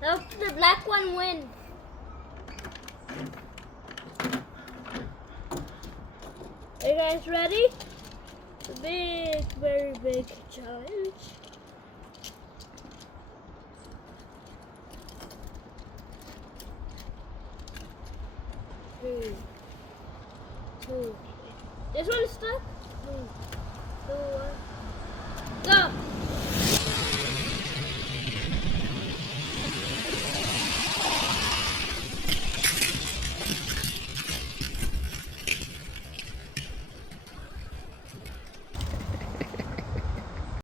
Help the black one win. Are you guys ready? The big, very big challenge. 3, 2. This one's stuck. 3, 2, 1. Go!